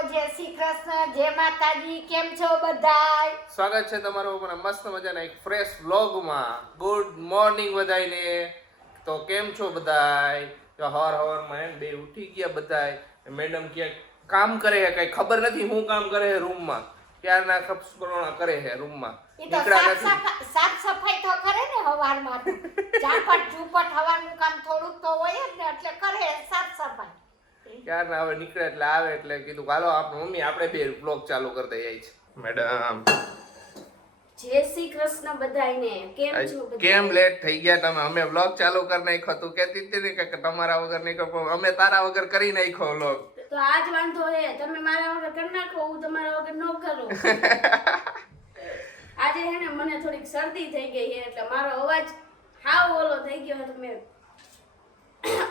જય શ્રી કૃષ્ણ જય માતાજી કેમ છો બધાય? સ્વાગત છે તમારું પણ મસ્ત મજાના એક ફ્રેશ વ્લોગમાં ગુડ મોર્નિંગ બધાયને. તો કેમ છો બધાય? તો હવાર હવારમાં એમ બે ઉઠી ગયા બધાય. મેડમ ક્યાંક કામ કરે છે કઈ ખબર નથી હું કામ કરે છે રૂમમાં ત્યારના ખપસ્પરોણા કરે છે રૂમમાં માં નીકળ્યા સાફ નથી. સાફ સફાઈ તો કરે ને હવારમાં. ઝાપટ ઝૂપટ હવાનું કામ થોડુંક તો હોય જ ને એટલે કરે સાફ સફાઈ. ક્યારના હવે નીકળે એટલે આવે એટલે કીધું હાલો આપણે મમ્મી આપણે બે બ્લોગ ચાલુ કરી દઈએ છે મેડમ. જય શ્રી કૃષ્ણ બધાયને. કેમ છો બધા કેમ લેટ થઈ ગયા તમે? અમે બ્લોગ ચાલુ કરી નાખ્યો તું. કહેતી હતી ને કે તમારા વગર નહીં કરો અમે તારા વગર કરી નાખ્યો બ્લોગ તો આજ વાંધો હે. તમે મારા વગર કરી નાખો હું તમારા વગર ન કરું. આજે હે ને મને થોડીક શરદી થઈ ગઈ હે એટલે મારો અવાજ હાવ ઓલો થઈ ગયો હતો. મેં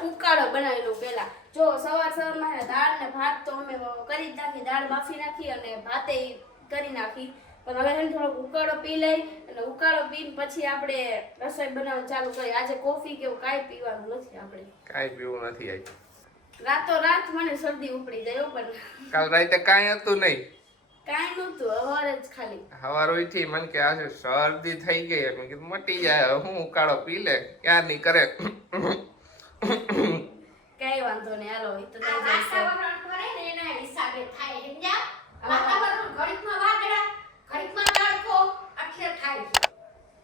ઉકાળો બનાવેલો પેલા જો સવાર સવારમાં હે દાળ ને ભાત તો અમે કરી જ નાખી દાળ બાફી નાખી અને ભાતે કરી નાખી. પણ હવે હે ને થોડોક ઉકાળો પી લઈ અને ઉકાળો પીને પછી આપણે રસોઈ બનાવવાનું ચાલુ કરી આજે કોફી કે એવું કાંઈ પીવાનું નથી આપણે. કાંઈ પીવું નથી આવી રાતો રાત મને શરદી ઉપડી જાય પણ. કાલ રાતે કાંઈ હતું નહીં. કાંઈ નહોતું હવારે જ ખાલી. હવાર ઉઠી મને કે આજે શરદી થઈ ગઈ. મેં કીધું મટી જાય હું ઉકાળો પી લે. ક્યાં નહીં કરે? કઈ વાંધો નહીં હાલો તો થઈ જશે કરે ને એના હિસાબે થાય સમજ્યા? વાતાવરણ ઘડીકમાં વાદળા ઘડીકમાં તડકો એટલે થાય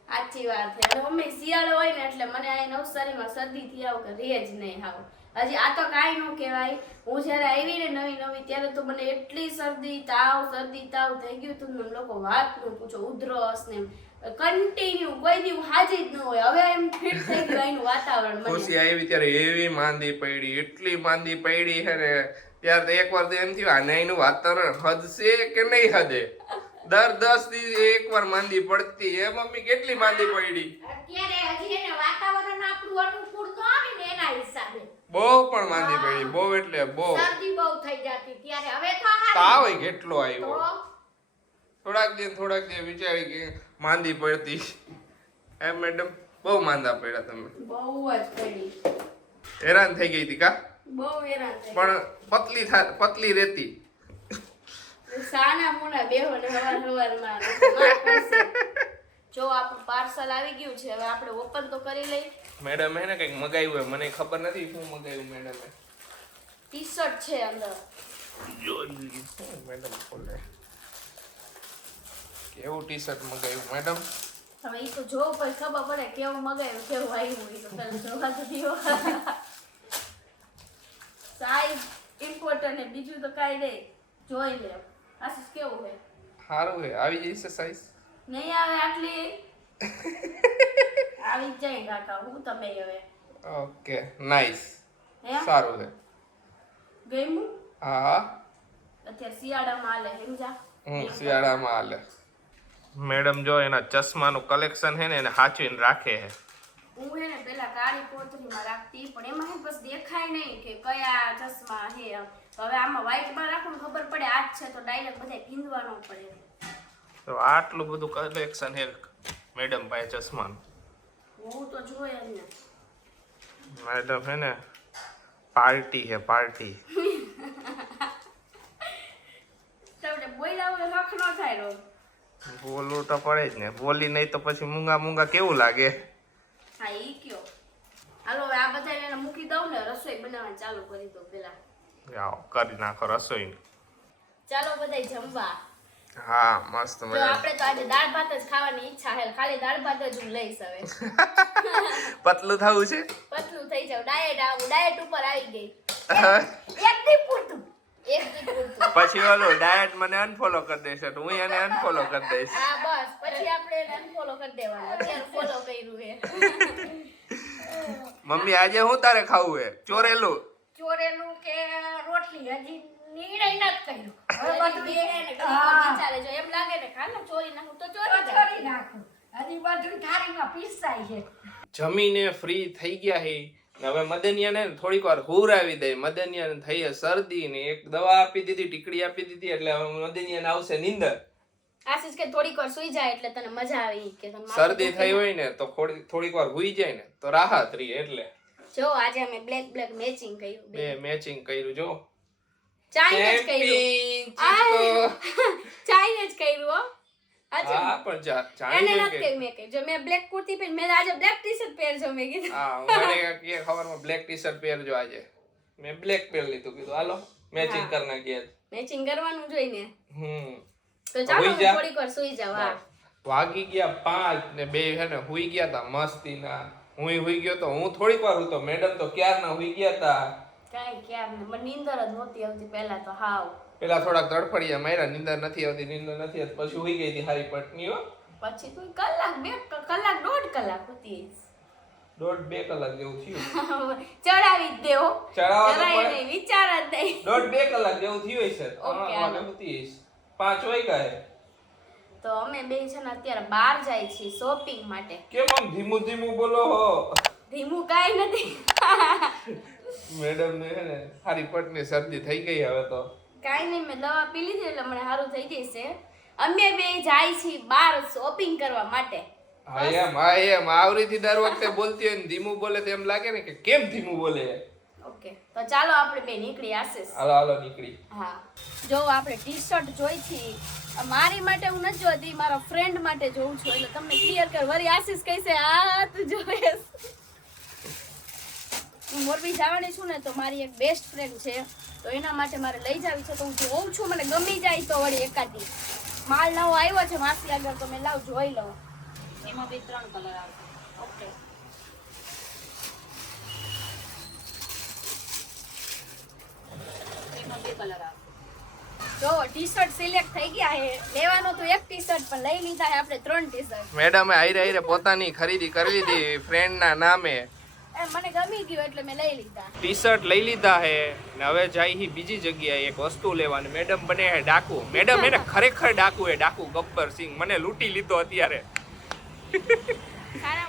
સાચી વાત છે અને મમ્મી શિયાળો હોય ને એટલે મને આ નવસારીમાં શરદી થી આવું કે રહે જ નહીં આવું હજી આ તો કાંઈ ન કહેવાય હું જ્યારે આવી ને નવી નવી ત્યારે તો મને એટલી શરદી તાવ શરદી તાવ થઈ ગયું હતું મને લોકો વાત ન પૂછો ઉધરસ ને કન્ટિન્યુ કોઈ દી હાજી જ ન હોય. હવે એમ ફિટ થઈ ગયું એનું વાતાવરણ મને. ખુશી આવી ત્યારે એવી માંદી પડી એટલી માંદી પડી છે ને ત્યારે તો એકવાર તો એમ થયું આને એનું વાતાવરણ હદશે કે નહીં હદે? દર દસ દિવસ એક વાર માંદી પડતી. એ મમ્મી કેટલી માંદી પડી? અત્યારે હજી એને વાતાવરણ આપણું અનુકૂળ તો આવે ને એના હિસાબે. બહુ પણ માંદી પડી બહુ એટલે બહુ. શરદી બહુ થઈ જતી. ત્યારે હવે તો તાવ કેટલો આવ્યો? થોડાક દિન થોડાક દિન વિચારી કે માંદી પડતી. એમ મેડમ બહુ માંદા પડ્યા તમે. બહુ જ પડી. હેરાન થઈ ગઈ હતી કા? બહુ હેરાન થઈ પણ પતલી થા પતલી રહેતી સાના મુના બેહો ને હવાર હવારમાં જો આપણું પાર્સલ આવી ગયું છે હવે આપણે ઓપન તો કરી લઈ મેડમ હે ને કંઈક મગાવ્યું હોય મને ખબર નથી શું મગાવ્યું મેડમે ટી શર્ટ છે અંદર. જો મેડમ ખોલે? કેવું ટી શર્ટ મંગાવ્યું? મેડમ? હવે એ તો જોવું પછી ખબર પડે કેવું મગાવ્યું કેવું આવ્યું એ તો તને જોવા તો દીવો સાઈઝ ઇમ્પોર્ટન્ટ ને બીજું તો કાંઈ નહીં જોઈ લે. આશીષ કેવું હે? સારું હે. આવી જશે સાઈઝ નહીં આવે આટલી? આવી જાય કાકા હું તમે હવે. ઓકે નાઈસ હે? સારું હે. ગમ્યું? હા. અત્યારે શિયાળામાં હાલે સમજા? હું શિયાળામાં હાલે. મેડમ જો એના ચશ્માનું કલેક્શન હે ને એને સાચવીને રાખે હે હું હે ને પેલા કાળી કોથળીમાં રાખતી પણ એમાં હે બસ દેખાય નહીં કે કયા ચશ્મા હે હવે આમાં વ્હાઈટમાં રાખું ખબર પડે આ જ છે તો ડાયરેક્ટ બધા ભીંદવા પડે. તો આટલું બધું કલેક્શન હે મેડમ પાસે ચશ્માનું. હું તો જોઈએ ને. મેડમ હે ને પાર્ટી હે પાર્ટી. તમને બોલ્યા વગર હક ન થાય રો બોલવું તો પડે જ ને. બોલી નહીં તો પછી મૂંગા મૂંગા કેવું લાગે? હા ઈ કયો. હાલો હવે આ બધા એને મૂકી દઉં ને રસોઈ બનાવવાનું ચાલુ કરી દો પેલા. આવો કરી નાખો રસોઈ ચાલો બધા જમવા. હા મસ્ત મજા આપણે તો આજે દાળ ભાત જ ખાવાની ઈચ્છા છે. ખાલી દાળ ભાત જ હું લઈશ હવે. પતલું થવું છે? પતલું થઈ જાવ. ડાયટ આવું. ડાયટ ઉપર આવી ગઈ. એક દી પૂરતું એક દી પૂરતું પછી ઓલું ડાયટ મને અનફોલો કરી દેશે તો હું એને અનફોલો કરી દઈશ. હા બસ. પછી આપણે એને અનફોલો કરી દેવાનું. અત્યારે ફોલો કર્યું હે મમ્મી આજે હું તારે ખાવું હે? ચોરેલું. ચોરેલું કે રોટલી? હજી નિર્ણય નથી કર્યો. હવે બધું હે ને ઘડીક હા. વિચારે જો એમ લાગે ને ખાને ચોરી નાખું તો તો ચોરી ચોરી નાખું. નાખું હજી બધું થાળીમાં પીસાય છે. જમીને ફ્રી થઈ ગયા હે. હવે મદનિયાને થોડીક વાર હુર આવી દે મદનિયાને થઈ શરદી ને એક દવા આપી દીધી ટીકડી આપી દીધી એટલે હવે મદનિયાને આવશે નીંદર. આશીષ કે થોડીક વાર સુઈ જાય એટલે તને મજા આવી કે શરદી થઈ હોય ને તો થોડી થોડીક વાર હુઈ જાય ને તો રાહત રહી એટલે. જો આજે અમે બ્લેક બ્લેક મેચિંગ કર્યું બે. મેચિંગ કર્યું જો. ચાઈ જ કર્યું. જ કર્યું હો આજે હા પણ જાણી કે મેં કહ્યું જો મેં બ્લેક કુર્તી પહેરી મેં આજે બ્લેક ટી શર્ટ પહેરજો મેં કીધું. હા મને કે ખબરમાં બ્લેક ટી શર્ટ પહેરજો આજે. મેં બ્લેક પહેરી લીધું કીધું હાલો મેચિંગ કરી નાખીએ. મેચિંગ કરવાનું જોઈને હમ. તો ચાલો હુઈ હું જા. થોડીક વાર સુઈ હા. વાગી ગયા પાંચ ને બે હે ને હુઈ ગયા તા મસ્તીના. હું હુઈ ગયો તો હું થોડીક વાર હતો. મેડમ તો ક્યારના હુઈ ગયા તા? કાંઈ ક્યાર. મને નીંદર જ નહોતી આવતી પહેલા તો હાવ. પેલા થોડાક તડફડિયા માર્યા નિંદર નથી આવતી નિંદર નથી આવતી પછી હુઈ ગઈ હતી હારી પટની પછી કોઈ કલાક બે કલાક દોઢ કલાક હતી દોઢ બે કલાક જેવું થયું. ચડાવી જ દેવો. ચડાવવા. નહીં વિચાર જ નહીં. દોઢ બે કલાક જેવું થયું હશે ઓકે, હુતી. પાંચ વાગ્યા ગયા તો અમે બે છે ને અત્યારે બહાર જાય છીએ શોપિંગ માટે. કેમ આમ ધીમું ધીમું બોલો હો? ધીમું કાઈ નથી. મેડમ ને હે ને હારી પટની શરદી થઈ ગઈ હવે તો. કાંઈ નહીં મેં દવા પી લીધી એટલે મને સારું થઈ જશે. અમે બે જાય છીએ બહાર શોપિંગ કરવા માટે. હા એમ હા એમ. આવરીથી દર વખતે બોલતી હોય ને ધીમું બોલે તો એમ લાગે ને કે કેમ ધીમું બોલે? ઓકે તો ચાલો આપણે બે નીકળી આશીષ. હાલો હાલો નીકળી. હા. જો આપણે ટી શર્ટ જોઈ છી મારી માટે હું નથી જોતી મારા ફ્રેન્ડ માટે જોઉં છું એટલે તમને ક્લિયર કર વરી આશીષ કહેશે આ તું જોઈશ. હું મોરબી જવાની છું ને તો મારી એક બેસ્ટ ફ્રેન્ડ છે, તો એના માટે મારે લઈ જાવી છે. તો હું જોઉં છું, મને ગમી જાય તો વળી એકાદી. માલ નવો આવ્યો છે, માસી આગળ તો મેં લાવ જોઈ લઉં. એમાં બે ત્રણ કલર આવશે. ઓકે ટી શર્ટ સિલેક્ટ થઈ ગયા છે. લેવાનો તો એક ટી શર્ટ પણ લઈ લીધા છે આપણે ત્રણ ટી શર્ટ મેડમે આઈરે આઈરે પોતાની ખરીદી કરી લીધી ફ્રેન્ડ ના નામે. મને ગમી ગયું એટલે મેં લઈ લીધા. ટી શર્ટ લઈ લીધા હે ને હવે જાય હી બીજી જગ્યાએ એક વસ્તુ લેવાની. મેડમ બને હે ડાકુ. મેડમ એને ખરેખર ડાકુ હે ડાકુ ગબ્બર સિંહ. મને લૂંટી લીધો અત્યારે. હાલો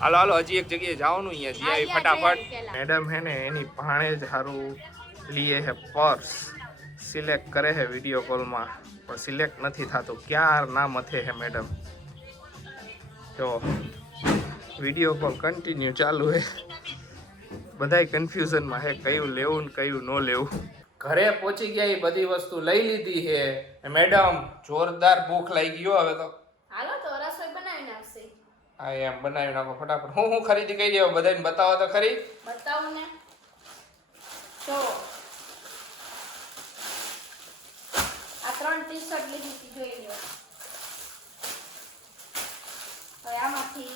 હાલો હાલો હજી એક જગ્યાએ જવાનું અહીંયા. આવી ફટાફટ. મેડમ હે ને એની ભાણે જ સારું લીએ હે પર્સ. સિલેક્ટ કરે હે વીડિયો કોલમાં. પણ સિલેક્ટ નથી થતું. ક્યાર ના મથે હે મેડમ? જો. વીડિયો કોલ કન્ટિન્યુ ચાલુ હે. બધાય કન્ફ્યુઝનમાં હે કયું લેવું ને કયું ન લેવું. ઘરે પહોંચી ગયા એ બધી વસ્તુ લઈ લીધી હે. મેડમ જોરદાર ભૂખ લાગી ગયો હવે તો. હાલો તો રસોઈ બનાવી નાખશે હા એમ બનાવી નાખો ફટાફટ. હું હું ખરીદી કરી દેવા? બધાને બતાવો તો ખરી. બતાવું ને. જો. આ ત્રણ ટી શર્ટ લીધી જોઈ લો હવે આમાંથી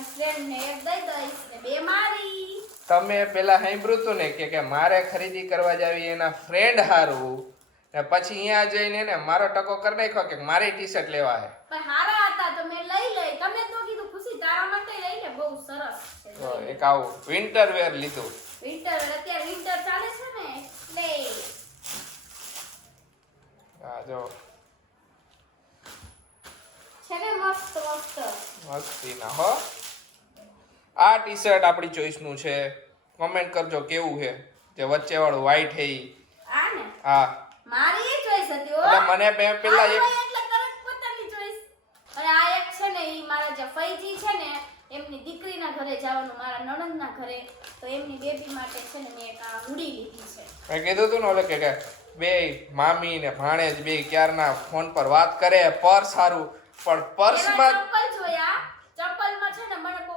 મારી ફ્રેન્ડ ને એક દઈ દઈશ ને બે મારી. તમે પેલા સાંભળ્યું હતું ને કે કે મારે ખરીદી કરવા જાવી એના ફ્રેન્ડ હારું. ને પછી અહીંયા જઈને ને મારો ટકો કરી નાખ્યો કે મારે ટી શર્ટ લેવા હે. પણ હારા હતા તો મેં લઈ લઈ. તમે તો કીધું ખુશી તારા માટે લઈ લે બહુ સરસ તો એક આવું વિન્ટર વેર લીધું. વિન્ટર અત્યારે વિન્ટર ચાલે છે ને લે આ જો. છે ને મસ્ત મસ્ત. મસ્તી ના હો. આ ટી શર્ટ આપણી ચોઈસનું છે. કોમેન્ટ કરજો કેવું છે. જે વચ્ચે વાળું વ્હાઈટ હે હા. મારી ચોઈસ હતી ઓ મને બે પેલા એક પોતાની ચોઈસ અને આ એક છે ને ઈ મારા જે ફઈજી છે ને એમની દીકરીના ઘરે જવાનું મારા નણંદના ઘરે તો એમની બેબી માટે છે ને મેં એક આ હુડી લીધી છે. મેં કીધું હતું ને ઓલે કે કે બે મામી ને ભાણેજ બે ક્યારના ફોન પર વાત કરે પર્સ સારું પણ પર્સમાં જોયા ચપ્પલમાં છે ને મને બહુ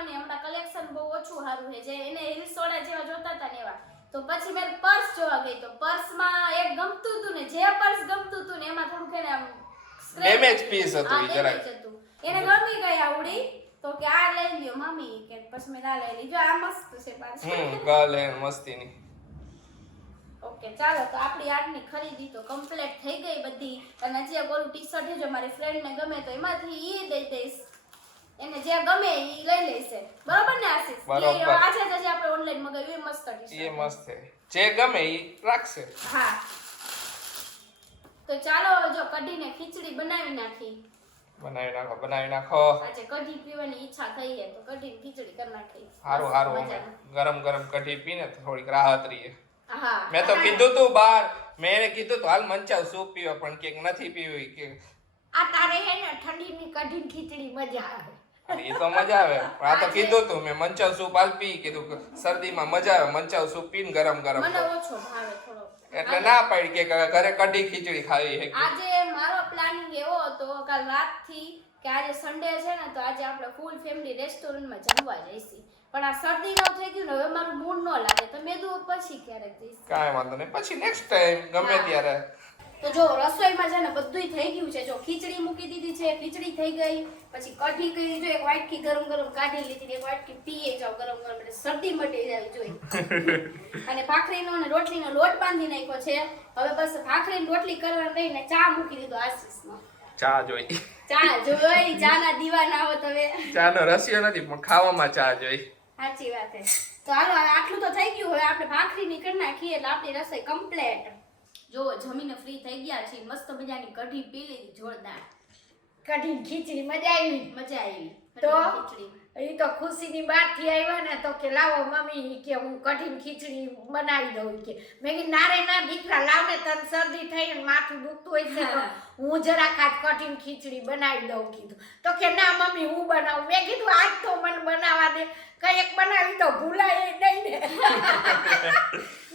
ખાસ ગઈમાં ને હમણાં કલેક્શન બહુ ઓછું સારું છે. જે એને હિલ સોડા જેવા જોતા હતા ને એવા. તો પછી મેં પર્સ જોવા ગઈ. તો પર્સમાં એક ગમતું હતું ને જે પર્સ ગમતું હતું ને એમાં થોડુંક એને scratch Damage હતું ઈ જરાક. એને ગમી ગઈ આ તો કે આ લઈ લ્યો મમ્મી. કે પછી મેં આ લઈ લીધો. આ મસ્ત છે પાછું હમ ગર્લ મસ્તીની. ઓકે ચાલો તો આપણી આજની ખરીદી તો કમ્પ્લીટ થઈ ગઈ બધી. અને જે ઓલું ટી શર્ટ જો મારી ફ્રેન્ડને ગમે તો એમાંથી એ દઈ દઈશ. એને જે ગમે એ લઈ લેશે. બરોબર ને આશીષ? બરોબર. આજે જ આપણે ઓનલાઈન મગાવ્યું એ મસ્ત ટી એ મસ્ત છે. જે ગમે એ રાખશે. હા. તો ચાલો જો કઢીને ખીચડી બનાવી નાખી. બનાવી નાખો બનાવી નાખો. આજે કઢી પીવાની ઈચ્છા થઈ છે તો કઢી ખીચડી કરી નાખી. સારું સારું અમે ગરમ ગરમ કઢી પીને થોડીક રાહત રહીએ. હા. મેં તો કીધું તું બાર મેં કીધું તું હાલ મંચાવ સૂપ પીવા પણ કેક નથી પીવી કે આ તારે હે ને ઠંડીની કઢી ખીચડી મજા આવે. એ તો મજા આવે. પણ આ તો કીધું તું મેં મંચાવ સૂપ પી કીધું શરદીમાં મજા આવે મંચાવ સૂપ પીને ગરમ ગરમ એટલે ના પાડી કે ઘરે કઢી ખીચડી ખાવી છે આજે મારો પ્લાનિંગ એવો હતો કાલ રાતથી કે આજે સન્ડે છે ને તો આજે આપણે ફૂલ ફેમિલી રેસ્ટોરન્ટમાં જમવા જઈશું. પણ આ શરદી નો થઈ ગયું ને હવે મારું મૂડ નો લાગે તો મેં કીધું પછી ક્યારેક જઈશ. કાંઈ વાંધો નહીં પછી નેક્સ્ટ ટાઈમ ગમે ત્યારે. તો જો રસોઈમાં છે ને બધુંય થઈ ગયું છે. જો ખીચડી મૂકી દીધી છે ખીચડી થઈ ગઈ પછી કઢી કરી જો એક વાટકી ગરમ ગરમ કાઢી લીધી એક વાટકી પીએ જાવ ગરમ ગરમ એટલે શરદી મટી જાય જોઈ. અને ભાખરીનો અને રોટલીનો લોટ બાંધી નાખ્યો છે. હવે બસ ભાખરી ને રોટલી કરવાનું રહીને ચા મૂકી દીધો આશીષનો. ચા જોઈ. ચા જોઈ ચા ના દીવાના હો તમે. ચાનો રસિયો નથી પણ ખાવામાં ચા જોઈ. સાચી વાત છે. તો હાલો હવે આટલું તો થઈ ગયું હવે આપણે ભાખરી ની કરી નાખીએ એટલે આપણી રસોઈ કમ્પ્લીટ. જો જમીને ફ્રી થઈ ગયા છે મસ્ત મજાની કઢી પી લીધી જોરદાર. કઢી ખીચડી મજા આવી. મજા આવી. તો? એ તો ખુશીની બહારથી આવ્યા ને તો કે લાવો મમ્મી કે હું કઠિન ખીચડી બનાવી દઉં. કે મેં કીધું ના રે ના દીકરા લાવ ને તને શરદી થઈ ને માથું દુખતું હોય છે તો હું જરાક આજ કઠિન ખીચડી બનાવી દઉં કીધું. તો કે ના મમ્મી હું બનાવું. મેં કીધું આજ તો મને બનાવવા દે. કંઈક બનાવી તો ભૂલાય નહીં ને.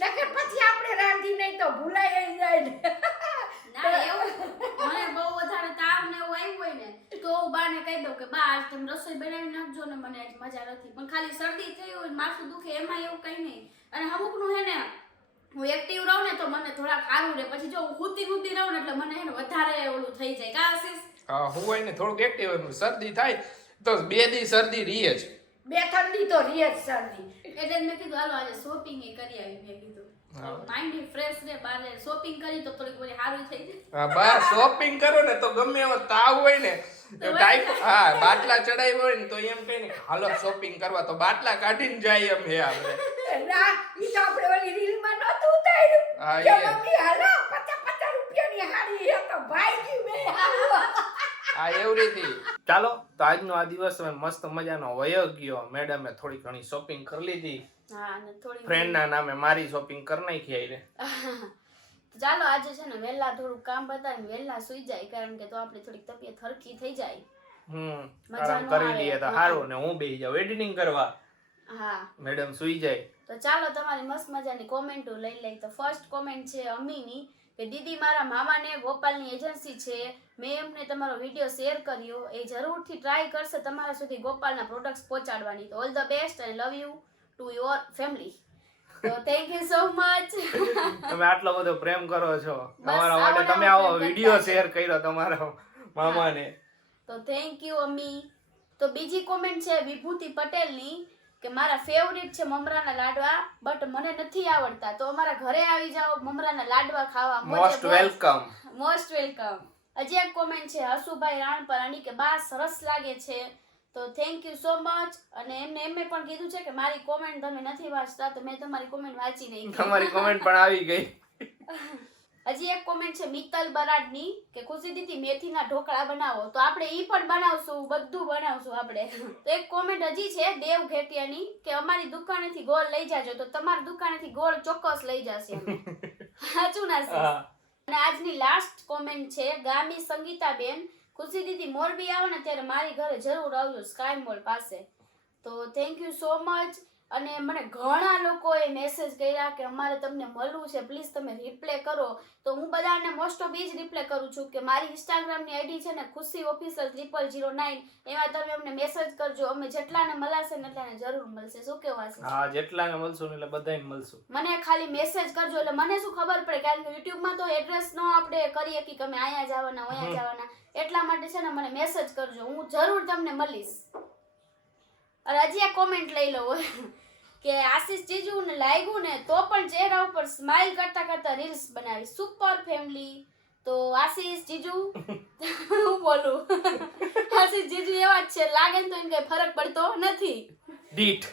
નકર પછી આપણે રાંધી નહીં તો ભૂલાય જાય ને. ના એવું મને બહુ વધારે આવ્યું હોય ને તો હું બાને કહી દઉં કે બા આજ તમે રસોઈ બનાવી નાખજો ને મને આજ મજા નથી. પણ ખાલી શરદી થઈ હોય ને માથું દુખે એમાં એવું કઈ નહીં. અને અમુકનું હે ને હું એક્ટિવ રહું ને તો મને થોડાક સારું રહે. પછી જો હું હુતી હુતી રહું ને એટલે મને હે ને વધારે ઓલું થઈ જાય. કા આશીષ? હા હું હોય ને થોડુંક એક્ટિવ શરદી થાય તો બે દી શરદી રીએ જ. બે ઠંડી તો રીએ જ શરદી. એટલે મેં કીધું હાલો આજે શોપિંગ એ કરી આવી. મેં કીધું. માઇન્ડ ફ્રેશ રહે બારે શોપિંગ કરી તો થોડીક વળી સારું થઈ જાય. હા બા શોપિંગ કરો ને તો ગમે એવો તાવ હોય ને તો ટાઈપ હા બાટલા ચડાવી હોય ને તો એમ કહે ને હાલો શોપિંગ કરવા. તો બાટલા કાઢીને જાય એમ હે આપણે. ના ઈ તો આપણે ઓલી રીલમાં નહોતું ઉતાર્યું. હા, કે મમ્મી હાલો પચાસ પચાસ રૂપિયાની હાડી એ તો ભાઈ ગયું હાલો આ એવી ચાલો તો આજનો આ દિવસ મસ્ત મજાનો વયો ગયો. મેડમે થોડી ઘણી શોપિંગ કરી લીધી. અને થોડી નામે મારી શોપિંગ કરી નાખી આઈને તો ચાલો આજે છે ને વહેલા થોડું કામ બતાવીને વહેલા સુઈ જાય કારણ કે તો આપણી થોડીક તબિયત હરકી થઈ જાય. હમ આરામ કરી લઈએ તો. સારું ને હું બેહી જાઉં એડિટિંગ કરવા. હા. મેડમ સુઈ જાય. તો ચાલો તમારી મસ્ત મજાની કોમેન્ટો લઈ લઈ. તો ફર્સ્ટ કોમેન્ટ છે અમીની કે દીદી મારા મામાને ગોપાલની એજન્સી છે. મેં એમને તમારો વીડિયો શેર કર્યો. એ જરૂરથી ટ્રાય કરશે તમારા સુધી ગોપાલના પ્રોડક્ટ્સ પહોંચાડવાની. તો all the best and love you to your family તો થેન્ક યુ સો મચ તમે આટલો બધો પ્રેમ કરો છો. અમારા માટે તમે આવો આવો વીડિયો શેર કર્યો તમારા મામાને. તો થેન્ક યુ અમ્મી. તો બીજી કોમેન્ટ છે વિભૂતિ પટેલની કે મારા ફેવરિટ છે મમરાના લાડવા બટ મને નથી આવડતા. તો અમારા ઘરે આવી જાઓ મમરાના લાડવા ખાવા. મોસ્ટ વેલકમ મોસ્ટ વેલકમ હજી એક કોમેન્ટ છે હસુભાઈ રાણપરાણી કે બા સરસ લાગે છે. તો થેન્ક યુ સો મચ અને એમને એમને પણ કીધું છે કે મારી કોમેન્ટ તમે નથી વાંચતા તો મેં તમારી કોમેન્ટ વાંચી નહીં તમારી કોમેન્ટ પણ આવી ગઈ. હજી એક કોમેન્ટ છે મિત્તલ બરાડની કે ખુશી દીદી મેથીના ઢોકળા બનાવો. તો આપણે ઈ પણ બનાવશું બધું બનાવશું આપણે. તો એક કોમેન્ટ હજી છે દેવ ઘેટિયાની કે અમારી દુકાનેથી ગોળ લઈ જાજો તો તમારી દુકાનેથી ગોળ ચોક્કસ લઈ જશે સાચું ના અને આજની લાસ્ટ કોમેન્ટ છે ગામી સંગીતાબેન ખુશી દીદી, મોરબી આવો ને ત્યારે મારી ઘરે જરૂર આવજો સ્કાય મોલ પાસે. તો થેન્ક યુ સો મચ અને મને ઘણા લોકોએ મેસેજ કર્યા કે અમારે તમને મળવું છે પ્લીઝ તમે રિપ્લે કરો. તો હું બધાને મોસ્ટ ઓફ એ જ રિપ્લે કરું છું કે મારી ઇન્સ્ટાગ્રામની આઈડી છે ને ખુશી ઓફિસર ટ્રિપલ જીરો નાઇન એમાં તમે અમને મેસેજ કરજો. અમે જેટલાને મળાશે ને એટલાને જરૂર મળશે. શું આશીષ? હા જેટલાને મળશું એટલે બધાને મળશું. મને ખાલી મેસેજ કરજો એટલે મને શું ખબર પડે? કારણ કે યુટ્યુબમાં તો એડ્રેસ નો આપણે કરીએ કે તમે અહીંયા જવાના અહીંયા જવાના એટલા માટે છે ને મને મેસેજ કરજો. હું જરૂર તમને મળીશ. અને હજી એક કોમેન્ટ લઈ લો કે આશીષ જીજુ ને લાગ્યું ને તો પણ ચહેરા ઉપર સ્માઇલ કરતા કરતા રીલ્સ બનાવી. સુપર ફેમિલી તો આશીષ જીજુ? હું બોલું? આશીષ જીજુ એવા જ છે. લાગે ને તો એને કઈ ફરક પડતો નથી. દીઠ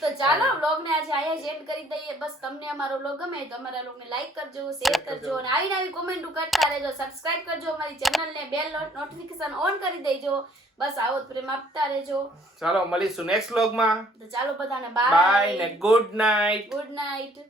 તો ચાલો વ્લોગ ને આજે આયા જ એન્ડ કરી દઈએ. બસ તમને અમારો વ્લોગ ગમે તો અમારા વ્લોગ ને લાઈક કરજો શેર કરજો અને આવી નવી કોમેન્ટ કરતા રહેજો. સબસ્ક્રાઇબ કરજો અમારી ચેનલ ને બેલ નોટિફિકેશન ઓન કરી દેજો. બસ આવો પ્રેમ આપતા રહેજો. ચાલો મળીશું નેક્સ્ટ વ્લોગમાં. તો ચાલો બધાને બાય ને bye good night good night